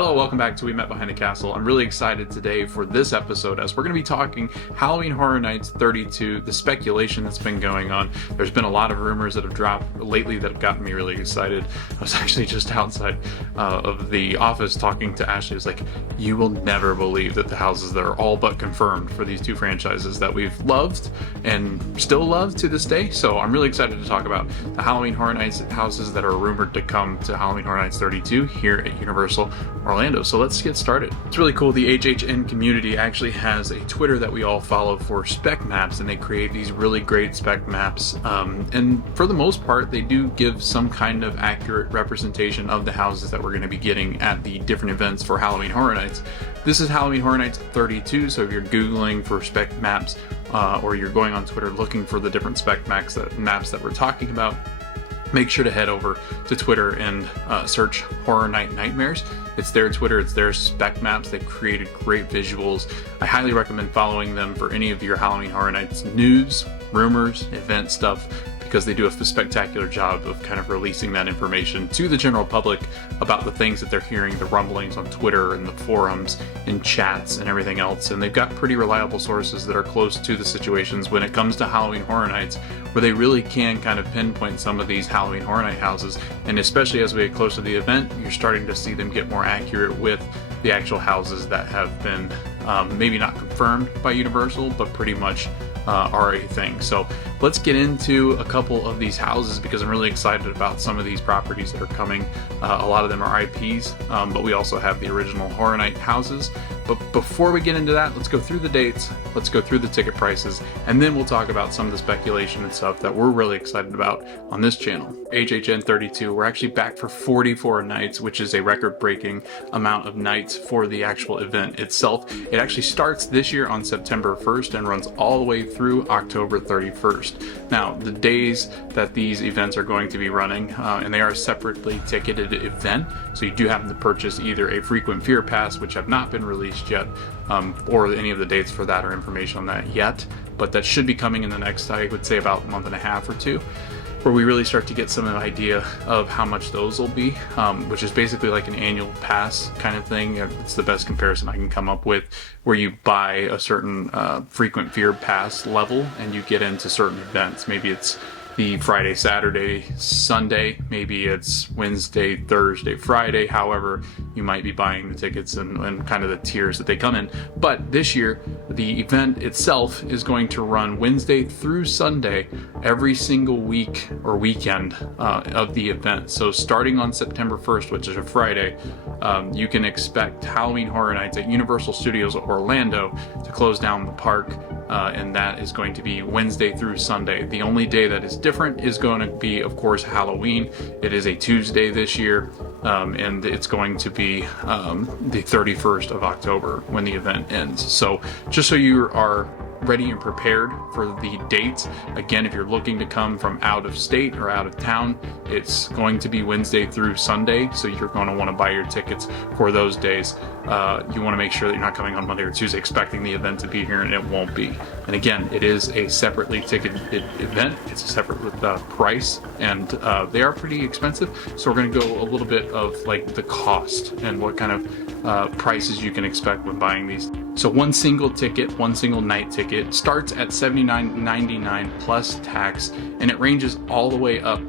Hello, welcome back to We Met Behind the Castle. I'm really excited today for this episode as we're going to be talking Halloween Horror Nights 32, the speculation that's been going on. There's been a lot of rumors that have dropped lately that have gotten me really excited. I was actually just outside of the office talking to Ashley. I was like, you will never believe that the houses that are all but confirmed for these two franchises that we've loved and still love to this day. So I'm really excited to talk about the Halloween Horror Nights houses that are rumored to come to Halloween Horror Nights 32 here at Universal Orlando. So let's get started. It's really cool. The HHN community actually has a Twitter that we all follow for spec maps, and they create these really great spec maps. And for the most part, they do give some kind of accurate representation of the houses that we're going to be getting at the different events for Halloween Horror Nights. This is Halloween Horror Nights 32, so if you're Googling for spec maps or you're going on Twitter looking for the different spec maps that we're talking about, make sure to head over to Twitter and search Horror Night Nightmares. It's their Twitter, it's their spec maps. They've created great visuals. I highly recommend following them for any of your Halloween Horror Nights news, rumors, event stuff, because they do a spectacular job of kind of releasing that information to the general public about the things that they're hearing, the rumblings on Twitter and the forums and chats and everything else. And they've got pretty reliable sources that are close to the situations when it comes to Halloween Horror Nights, where they really can kind of pinpoint some of these Halloween Horror Night houses. And especially as we get close to the event, you're starting to see them get more accurate with the actual houses that have been maybe not confirmed by Universal, but pretty much are a thing. So let's get into a couple of these houses because I'm really excited about some of these properties that are coming. A lot of them are IPs, but we also have the original Horror Night houses. But before we get into that, let's go through the dates, let's go through the ticket prices, and then we'll talk about some of the speculation and stuff that we're really excited about on this channel. HHN 32, we're actually back for 44 nights, which is a record-breaking amount of nights for the actual event itself. It actually starts this year on September 1st and runs all the way through October 31st. Now, the days that these events are going to be running, and they are a separately ticketed event, so you do have to purchase either a frequent fear pass, which have not been released yet, or any of the dates for that or information on that yet, but that should be coming in the next, I would say, about a month and a half or two, where we really start to get some idea of how much those will be, which is basically like an annual pass kind of thing. It's the best comparison I can come up with, where you buy a certain frequent fear pass level and you get into certain events. Maybe it's the Friday, Saturday, Sunday, maybe it's Wednesday, Thursday, Friday, however you might be buying the tickets and kind of the tiers that they come in. But this year, the event itself is going to run Wednesday through Sunday every single week or weekend of the event. So starting on September 1st, which is a Friday, you can expect Halloween Horror Nights at Universal Studios Orlando to close down the park. And that is going to be Wednesday through Sunday. The only day that is different is going to be, of course, Halloween. It is a Tuesday this year, and it's going to be the 31st of October when the event ends. So just so you are ready and prepared for the dates. Again, if you're looking to come from out of state or out of town, it's going to be Wednesday through Sunday, so you're going to want to buy your tickets for those days. You want to make sure that you're not coming on Monday or Tuesday expecting the event to be here, and it won't be. And again, it is a separately ticketed event. It's a separate price, and they are pretty expensive. So we're going to go a little bit of like the cost and what kind of prices you can expect when buying these. So one single ticket, one single night ticket starts at $79.99 plus tax, and it ranges all the way up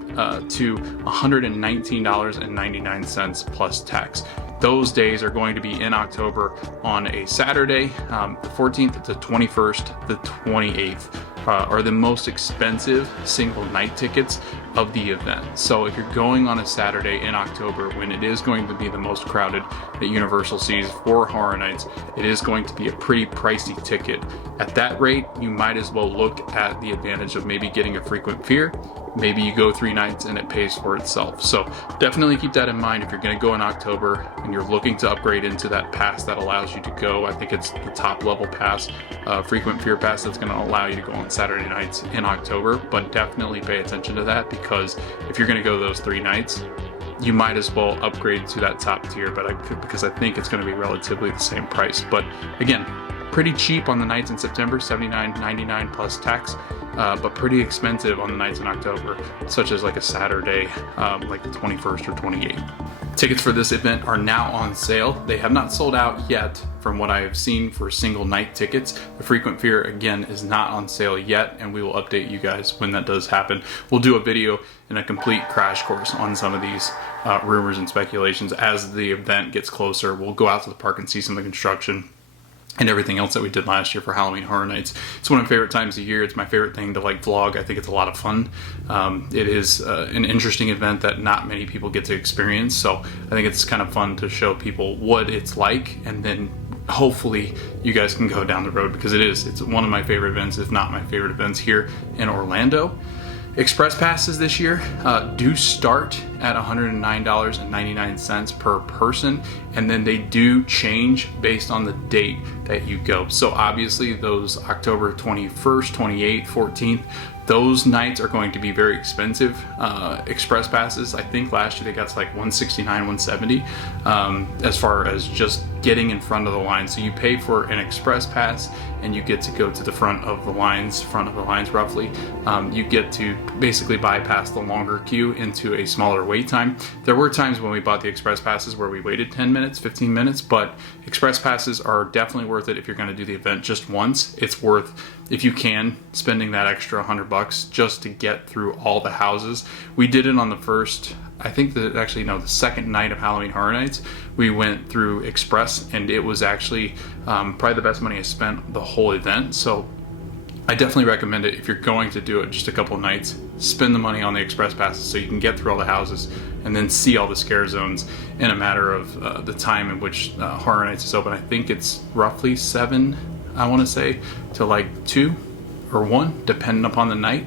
to $119.99 plus tax. Those days are going to be in October on a Saturday, the 14th to 21st, the 28th. Are the most expensive single night tickets of the event. So if you're going on a Saturday in October when it is going to be the most crowded that Universal sees for Horror Nights, it is going to be a pretty pricey ticket. At that rate, you might as well look at the advantage of maybe getting a frequent fear. Maybe you go 3 nights and it pays for itself. So definitely keep that in mind if you're going to go in October and you're looking to upgrade into that pass that allows you to go. I think it's the top level pass, frequent fear pass, that's going to allow you to go on Saturday nights in October. But definitely pay attention to that, because if you're going to go those 3 nights, you might as well upgrade to that top tier, because I think it's going to be relatively the same price. But again, pretty cheap on the nights in September, $79.99 plus tax. But pretty expensive on the nights in October, such as like a Saturday, like the 21st or 28th. Tickets for this event are now on sale. They have not sold out yet from what I have seen for single night tickets. The frequent fear again is not on sale yet, and we will update you guys when that does happen. We'll do a video and a complete crash course on some of these rumors and speculations as the event gets closer. We'll go out to the park and see some of the construction and everything else that we did last year for Halloween Horror Nights. It's one of my favorite times of year. It's my favorite thing to like vlog. I think it's a lot of fun. It is an interesting event that not many people get to experience. So I think it's kind of fun to show people what it's like, and then hopefully you guys can go down the road, because it's one of my favorite events, if not my favorite events here in Orlando. Express passes this year do start at $109.99 per person, and then they do change based on the date that you go. So obviously those October 21st, 28th, 14th, those nights are going to be very expensive. Express passes, I think last year they got to like $169, $170 as far as just getting in front of the line. So you pay for an express pass and you get to go to the front of the lines roughly. You get to basically bypass the longer queue into a smaller wait time. There were times when we bought the express passes where we waited 10 minutes, 15 minutes, but express passes are definitely worth it if you're going to do the event just once. It's worth, if you can, spending that extra $100 just to get through all the houses. We did it on the first, the second night of Halloween Horror Nights. We went through Express, and it was actually probably the best money I spent the whole event. So I definitely recommend it if you're going to do it just a couple of nights. Spend the money on the Express passes so you can get through all the houses and then see all the scare zones in a matter of the time in which Horror Nights is open. I think it's roughly 7, I want to say, to like 2 or 1, depending upon the night.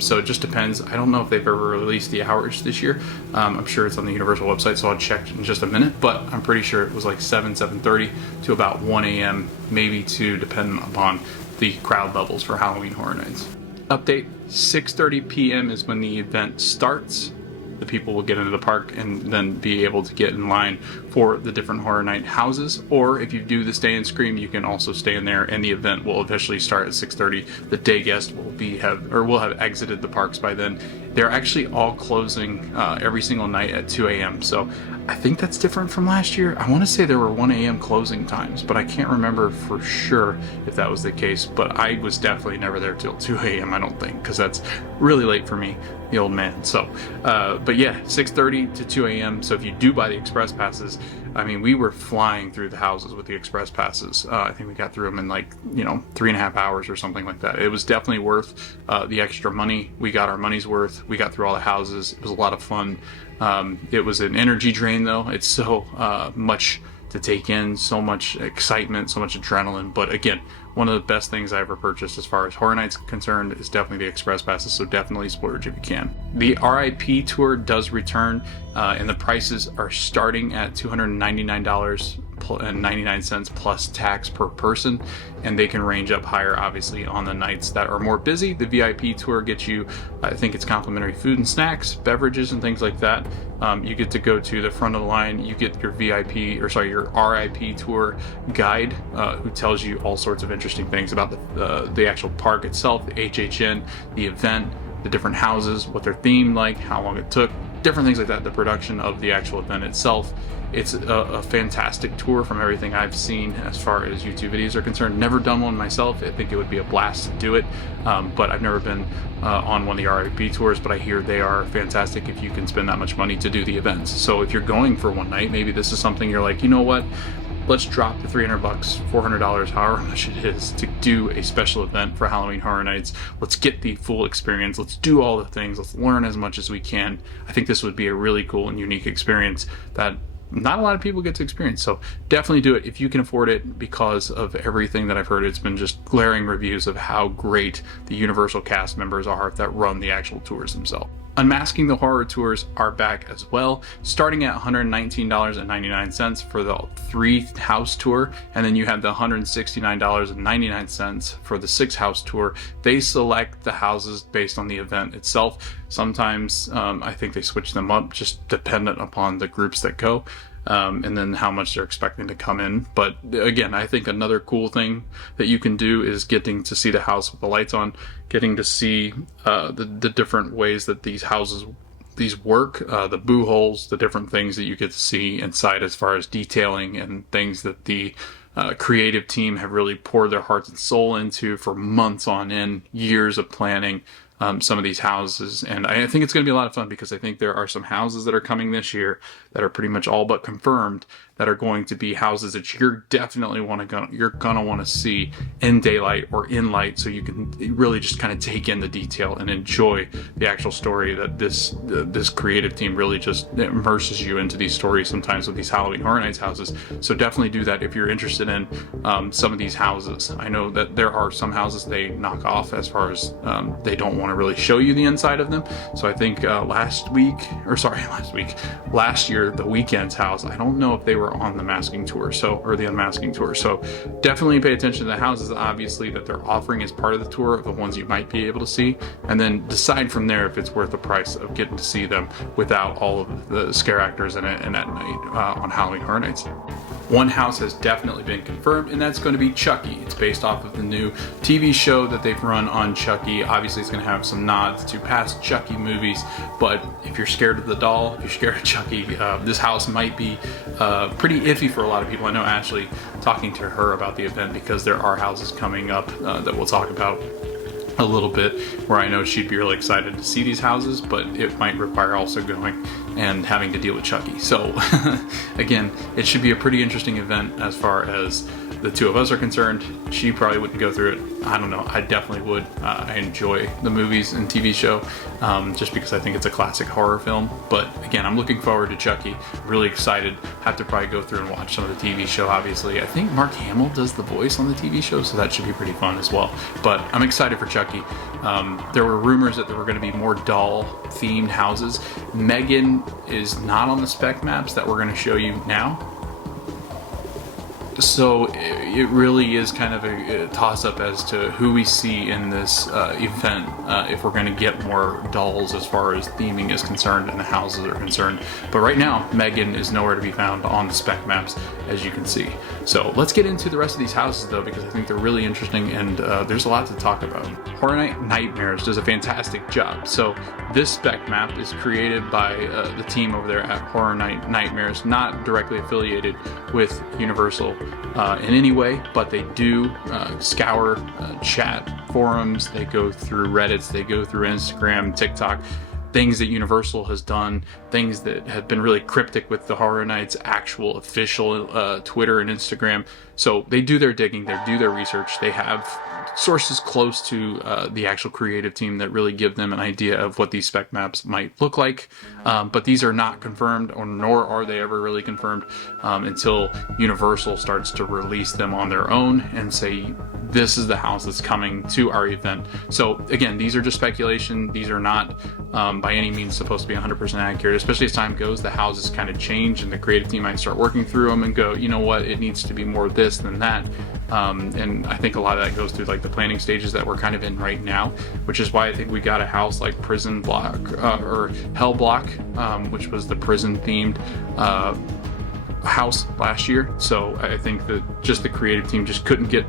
So it just depends. I don't know if they've ever released the hours this year. I'm sure it's on the Universal website, so I'll check in just a minute, but I'm pretty sure it was like 7:30 to about 1 a.m., maybe 2, depending upon the crowd levels for Halloween Horror Nights. Update, 6:30 p.m. is when the event starts. The people will get into the park and then be able to get in line for the different Horror Night houses. Or if you do the Stay and Scream, you can also stay in there, and the event will officially start at 6:30. The day guest will have exited the parks by then. They're actually all closing every single night at 2 a.m. So I think that's different from last year. I want to say there were 1 a.m. closing times, but I can't remember for sure if that was the case. But I was definitely never there till 2 a.m. I don't think, because that's really late for me, the old man. So, but yeah, 6:30 to 2 a.m. So if you do buy the express passes, I mean, we were flying through the houses with the express passes. I think we got through them in 3.5 hours or something like that. It was definitely worth the extra money. We got our money's worth. We got through all the houses. It was a lot of fun. It was an energy drain though. It's so much to take in, so much excitement, so much adrenaline. But again, one of the best things I ever purchased as far as Horror Nights concerned is definitely the express passes, so definitely splurge if you can. The RIP tour does return, and the prices are starting at $299.99 plus tax per person, and they can range up higher obviously on the nights that are more busy. The VIP tour gets you, I think it's complimentary food and snacks, beverages and things like that. You get to go to the front of the line. You get your your RIP tour guide, who tells you all sorts of interesting things about the actual park itself, the HHN, the event, the different houses, what they're themed like, how long it took, different things like that, the production of the actual event itself. It's a fantastic tour from everything I've seen as far as YouTube videos are concerned. Never done one myself. I think it would be a blast to do it, but I've never been on one of the RIP tours, but I hear they are fantastic if you can spend that much money to do the events. So if you're going for one night, maybe this is something you're like, you know what? Let's drop the $300, $400, however much it is, to do a special event for Halloween Horror Nights. Let's get the full experience. Let's do all the things. Let's learn as much as we can. I think this would be a really cool and unique experience that not a lot of people get to experience. So definitely do it if you can afford it, because of everything that I've heard. It's been just glaring reviews of how great the Universal cast members are that run the actual tours themselves. Unmasking the Horror tours are back as well, starting at $119.99 for the 3 house tour, and then you have the $169.99 for the 6 house tour. They select the houses based on the event itself. Sometimes I think they switch them up, just dependent upon the groups that go. And then how much they're expecting to come in. But again, I think another cool thing that you can do is getting to see the house with the lights on, getting to see the different ways that these houses these work, the boo holes, the different things that you get to see inside as far as detailing and things that the creative team have really poured their hearts and soul into for months on end, years of planning. Some of these houses, and I think it's going to be a lot of fun because I think there are some houses that are coming this year that are pretty much all but confirmed that are going to be houses that you're definitely you're gonna want to see in daylight or in light, so you can really just kind of take in the detail and enjoy the actual story that this creative team really just immerses you into these stories sometimes with these Halloween Horror Nights houses. So definitely do that if you're interested in some of these houses. I know that there are some houses they knock off as far as they don't want to really show you the inside of them. So I think last year, the Weeknd's house, I don't know if they were on the masking tour, or the unmasking tour. So definitely pay attention to the houses, obviously, that they're offering as part of the tour, the ones you might be able to see, and then decide from there if it's worth the price of getting to see them without all of the scare actors in it and at night on Halloween Horror Nights. One house has definitely been confirmed, and that's going to be Chucky. It's based off of the new TV show that they've run on Chucky. Obviously, it's going to have some nods to past Chucky movies, but if you're scared of the doll, if you're scared of Chucky, this house might be pretty iffy for a lot of people. I know Ashley, talking to her about the event, because there are houses coming up that we'll talk about a little bit, where I know she'd be really excited to see these houses, but it might require also going and having to deal with Chucky. So again, it should be a pretty interesting event as far as the two of us are concerned. She probably wouldn't go through it. I don't know. I definitely would. I enjoy the movies and TV show just because I think it's a classic horror film. But again, I'm looking forward to Chucky. Really excited. Have to probably go through and watch some of the TV show, obviously. I think Mark Hamill does the voice on the TV show, so that should be pretty fun as well. But I'm excited for Chucky. There were rumors that there were going to be more doll-themed houses. Megan is not on the spec maps that we're going to show you now. So it really is kind of a toss-up as to who we see in this event, if we're going to get more dolls as far as theming is concerned and the houses are concerned. But right now, Megan is nowhere to be found on the spec maps, as you can see. So let's get into the rest of these houses, though, because I think they're really interesting and there's a lot to talk about. Horror Night Nightmares does a fantastic job. So this spec map is created by the team over there at Horror Night Nightmares, not directly affiliated with Universal in any way, but they do scour chat forums, they go through Reddits, they go through Instagram, TikTok, things that Universal has done, things that have been really cryptic with the Horror Nights actual official Twitter and Instagram. So they do their digging, they do their research, they have sources close to the actual creative team that really give them an idea of what these spec maps might look like. But these are not confirmed, or nor are they ever really confirmed until Universal starts to release them on their own and say, this is the house that's coming to our event. So again, these are just speculation. These are not by any means supposed to be 100% accurate, especially as time goes. The houses kind of change and the creative team might start working through them and go, you know what, it needs to be more this than that. And I think a lot of that goes through like the planning stages that we're kind of in right now, which is why I think we got a house like Prison Block or Hell Block, which was the prison themed house last year. So I think that just the creative team just couldn't get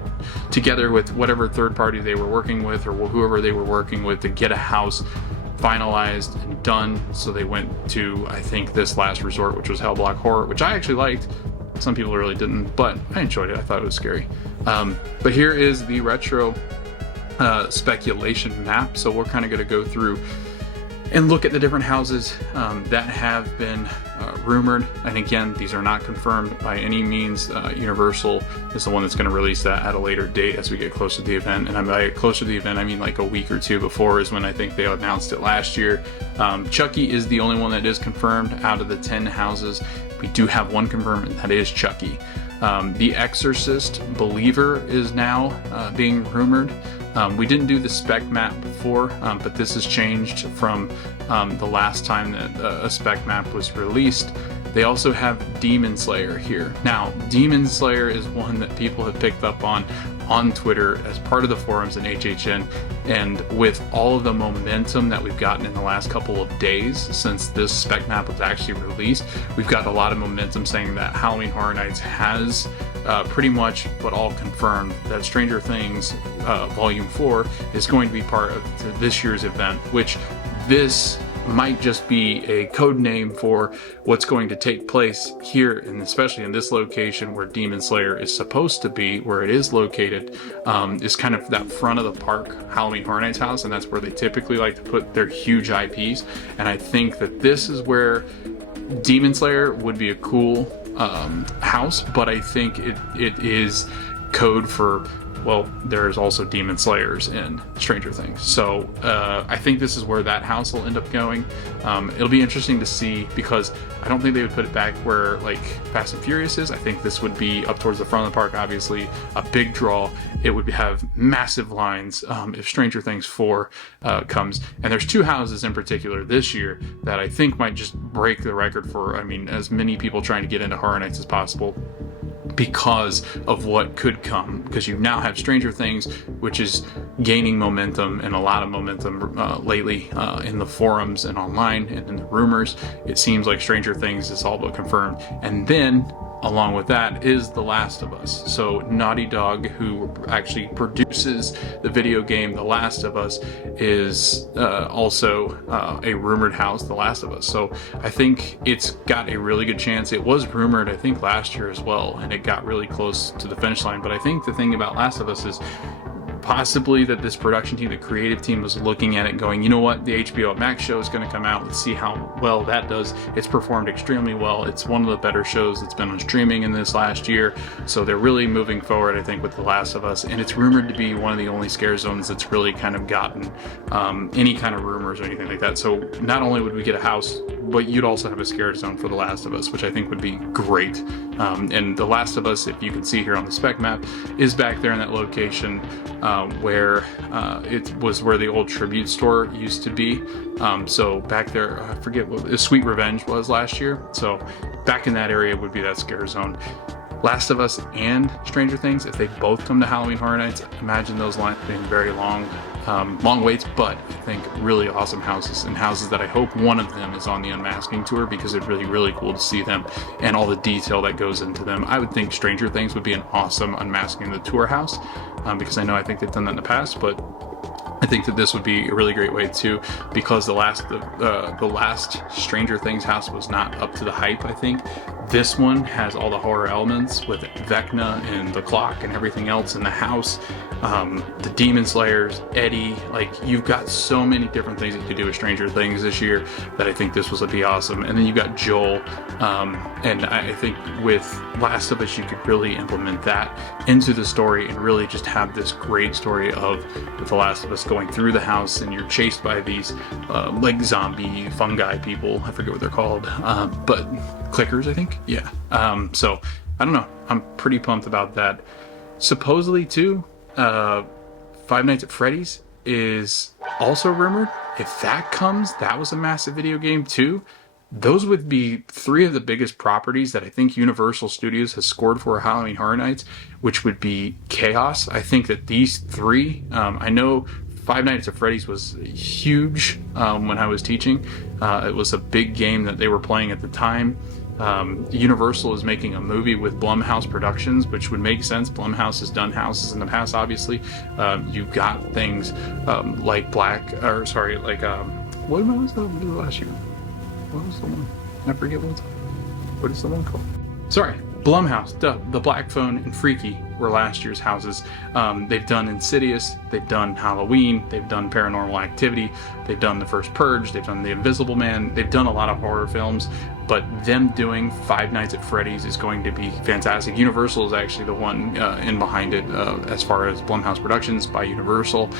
together with whatever third party they were working with or whoever they were working with to get a house finalized and done. So they went to, I think, this last resort, which was Hell Block Horror, which I actually liked. Some people really didn't, but I enjoyed it. I thought it was scary. But here is the retro speculation map. So we're kind of going to go through and look at the different houses that have been rumored. And again, these are not confirmed by any means. Universal is the one that's going to release that at a later date as we get closer to the event. And by closer to the event, I mean like a week or two before is when I think they announced it last year. Chucky is the only one that is confirmed out of the 10 houses. We do have one confirmed, and that is Chucky. The Exorcist Believer is now being rumored. We didn't do the spec map before, but this has changed from the last time that a spec map was released. They also have Demon Slayer here. Now, Demon Slayer is one that people have picked up on Twitter as part of the forums in HHN, and with all of the momentum that we've gotten in the last couple of days since this spec map was actually released, we've got a lot of momentum saying that Halloween Horror Nights has pretty much but all confirmed that Stranger Things Volume 4 is going to be part of this year's event, which this might just be a code name for what's going to take place here, and especially in this location where Demon Slayer is supposed to be, where it is located, is kind of that front of the park Halloween Horror Nights house, and that's where they typically like to put their huge IPs. And I think that this is where Demon Slayer would be a cool house, but I think it is code for, well, there's also Demon Slayers in Stranger Things. So I think this is where that house will end up going. It'll be interesting to see, because I don't think they would put it back where like Fast and Furious is. I think this would be up towards the front of the park, obviously a big draw. It would have massive lines if Stranger Things 4 comes. And there's 2 houses in particular this year that I think might just break the record for, I mean, as many people trying to get into Horror Nights as possible, because of what could come. Because you now have Stranger Things, which is gaining momentum, and a lot of momentum lately in the forums and online and in the rumors. It seems like Stranger Things is all but confirmed. And then along with that is The Last of Us. So Naughty Dog, who actually produces the video game The Last of Us, is also a rumored house, The Last of Us. So I think it's got a really good chance. It was rumored, I think, last year as well, and it got really close to the finish line. But I think the thing about Last of Us is possibly that this production team, the creative team, was looking at it going, you know what, the HBO Max show is going to come out. Let's see how well that does. It's performed extremely well. It's one of the better shows that's been on streaming in this last year. So they're really moving forward, I think, with The Last of Us. And it's rumored to be one of the only scare zones that's really kind of gotten any kind of rumors or anything like that. So not only would we get a house, but you'd also have a scare zone for The Last of Us, which I think would be great. And The Last of Us, if you can see here on the spec map, is back there in that location where it was where the old tribute store used to be. So back there, I forget what Sweet Revenge was last year. So back in that area would be that scare zone. Last of Us and Stranger Things, if they both come to Halloween Horror Nights, imagine those lines being very long waits, but I think really awesome houses, and houses that I hope one of them is on the Unmasking tour, because it'd really cool to see them and all the detail that goes into them. I would think Stranger Things would be an awesome Unmasking the Tour house, because I think they've done that in the past, but I think that this would be a really great way too, because the last Stranger Things house was not up to the hype. I think this one has all the horror elements with Vecna and the clock and everything else in the house. The Demon Slayers, Eddie, like you've got so many different things that you could do with Stranger Things this year that I think this would be awesome. And then you've got Joel, and I think with Last of Us you could really implement that into the story and really just have this great story of The Last of Us going through the house, and you're chased by these like zombie fungi people. I forget what they're called, but clickers, I think. Yeah. So I don't know. I'm pretty pumped about that. Supposedly too, Five Nights at Freddy's is also rumored. If that comes, that was a massive video game too. Those would be 3 of the biggest properties that I think Universal Studios has scored for Halloween Horror Nights, which would be chaos. I think that these 3, I know Five Nights at Freddy's was huge when I was teaching. It was a big game that they were playing at the time. Universal is making a movie with Blumhouse Productions, which would make sense. Blumhouse has done houses in the past, obviously. You've got things like what was the last year? What was the one? I forget what is the one called? Sorry, Blumhouse, the Black Phone and Freaky were last year's houses. They've done Insidious, they've done Halloween, they've done Paranormal Activity, they've done The First Purge, they've done The Invisible Man, they've done a lot of horror films, but them doing Five Nights at Freddy's is going to be fantastic. Universal is actually the one in behind it as far as Blumhouse Productions by Universal.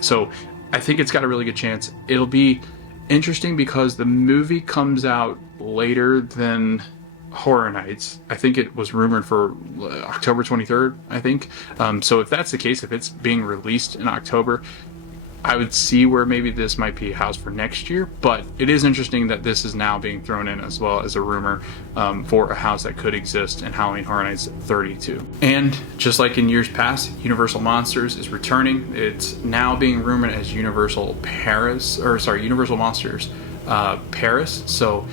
So I think it's got a really good chance. It'll be interesting because the movie comes out later than Horror Nights. I think it was rumored for October 23rd, I think. So if that's the case, if it's being released in October, I would see where maybe this might be a house for next year. But it is interesting that this is now being thrown in as well as a rumor for a house that could exist in Halloween Horror Nights 32. And just like in years past, Universal Monsters is returning. It's now being rumored as Universal Monsters Paris. So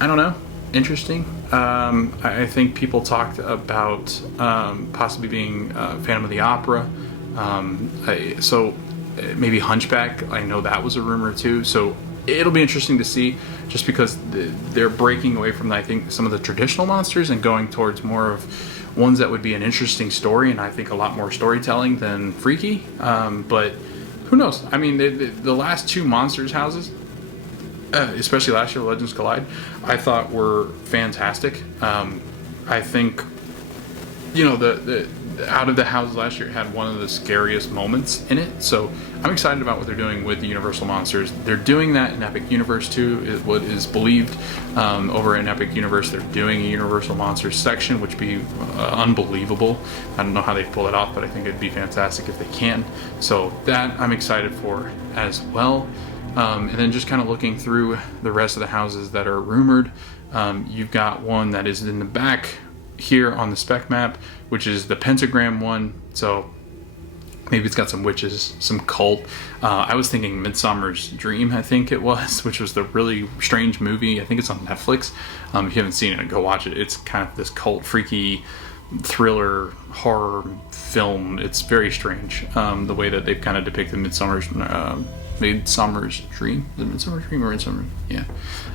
I don't know. Interesting. I think people talked about possibly being Phantom of the Opera. So maybe Hunchback. I know that was a rumor too. So it'll be interesting to see, just because they're breaking away from, I think, some of the traditional monsters and going towards more of ones that would be an interesting story, and I think a lot more storytelling than freaky. But who knows? I mean, the last two monsters houses, especially last year, Legends Collide, I thought were fantastic. I think, you know, the out of the houses last year, it had one of the scariest moments in it. So I'm excited about what they're doing with the Universal Monsters. They're doing that in Epic Universe too, is what is believed. Over in Epic Universe, they're doing a Universal Monsters section, which would be unbelievable. I don't know how they pull it off, but I think it'd be fantastic if they can. So that I'm excited for as well. And then just kind of looking through the rest of the houses that are rumored, you've got one that is in the back here on the spec map, which is the pentagram one. So maybe it's got some witches, some cult. I was thinking Midsummer's Dream, I think it was, which was the really strange movie. I think it's on Netflix. If you haven't seen it, go watch it. It's kind of this cult, freaky thriller horror film. It's very strange, the way that they've kind of depicted Midsummer's Dream. Is it Midsummer's Dream or Midsummer? Yeah.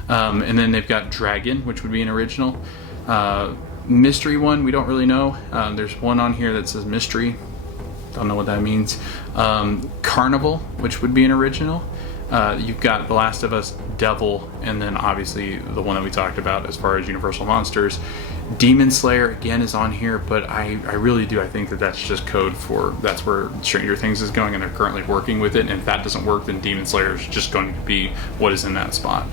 And then they've got Dragon, which would be an original. Mystery one, we don't really know. There's one on here that says mystery. Don't know what that means. Carnival, which would be an original. You've got The Last of Us, Devil, and then obviously the one that we talked about as far as Universal Monsters. Demon Slayer again is on here, but I really do. I think that's just code for that's where Stranger Things is going, and they're currently working with it. And if that doesn't work, then Demon Slayer is just going to be what is in that spot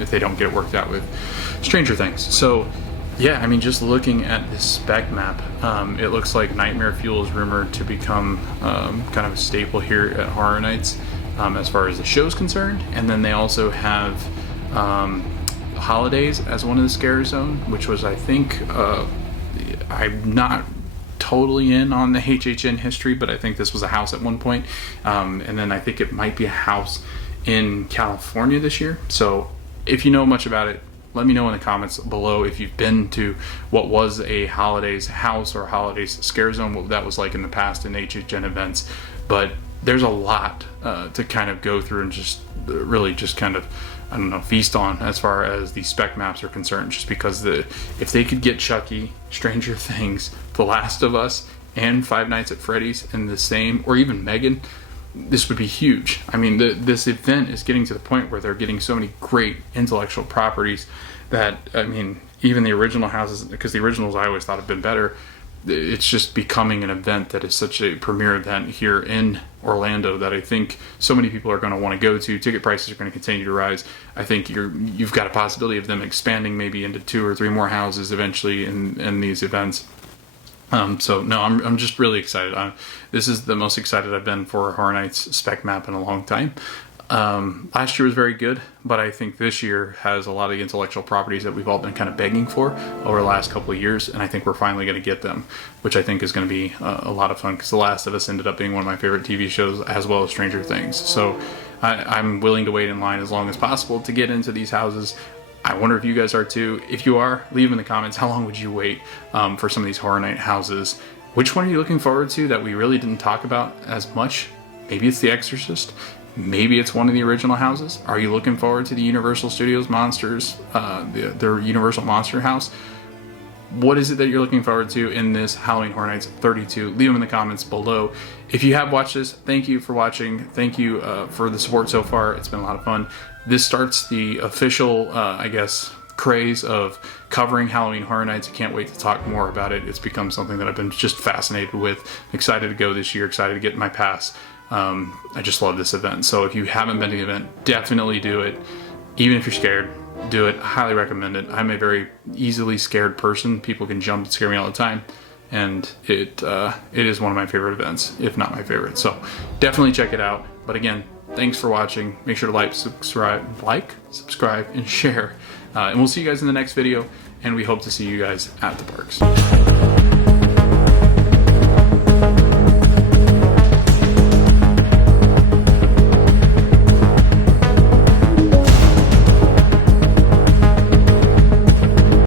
if they don't get it worked out with Stranger Things. So yeah, I mean, just looking at this spec map, it looks like Nightmare Fuel is rumored to become kind of a staple here at Horror Nights as far as the show's concerned. And then they also have Holidays as one of the scare zone, which was, I think, I'm not totally in on the HHN history, but I think this was a house at one point. And then I think it might be a house in California this year. So if you know much about it, let me know in the comments below if you've been to what was a Holidays house or a Holidays scare zone, what that was like in the past in HHN events. But there's a lot to kind of go through and just really just kind of, I don't know, feast on as far as the spec maps are concerned, just because if they could get Chucky, Stranger Things, The Last of Us, and Five Nights at Freddy's in the same, or even Megan, this would be huge. I mean, this event is getting to the point where they're getting so many great intellectual properties that, I mean, even the original houses, because the originals I always thought have been better, it's just becoming an event that is such a premier event here in Orlando that I think so many people are going to want to go to. Ticket prices are going to continue to rise. I think you've got a possibility of them expanding maybe into 2 or 3 more houses eventually in these events. So no, I'm just really excited. This is the most excited I've been for Horror Nights spec map in a long time. Last year was very good, but I think this year has a lot of the intellectual properties that we've all been kind of begging for over the last couple of years, and I think we're finally going to get them, which I think is going to be a lot of fun, because The Last of Us ended up being one of my favorite TV shows, as well as Stranger Things. So I'm willing to wait in line as long as possible to get into these houses. I wonder if you guys are too. If you are, leave in the comments how long would you wait for some of these Horror Night houses. Which one are you looking forward to that we really didn't talk about as much? Maybe it's The Exorcist. Maybe it's one of the original houses. Are you looking forward to the Universal Studios Monsters, their Universal Monster House? What is it that you're looking forward to in this Halloween Horror Nights 32? Leave them in the comments below. If you have watched this, thank you for watching. Thank you for the support so far. It's been a lot of fun. This starts the official, I guess, craze of covering Halloween Horror Nights. I can't wait to talk more about it. It's become something that I've been just fascinated with. Excited to go this year. Excited to get my pass. I just love this event. So if you haven't been to the event, definitely do it. Even if you're scared, do it. Highly recommend it. I'm a very easily scared person. People can jump and scare me all the time, and it is one of my favorite events, if not my favorite. So definitely check it out. But again, thanks for watching. Make sure to like, subscribe, and share. And we'll see you guys in the next video, and we hope to see you guys at the parks.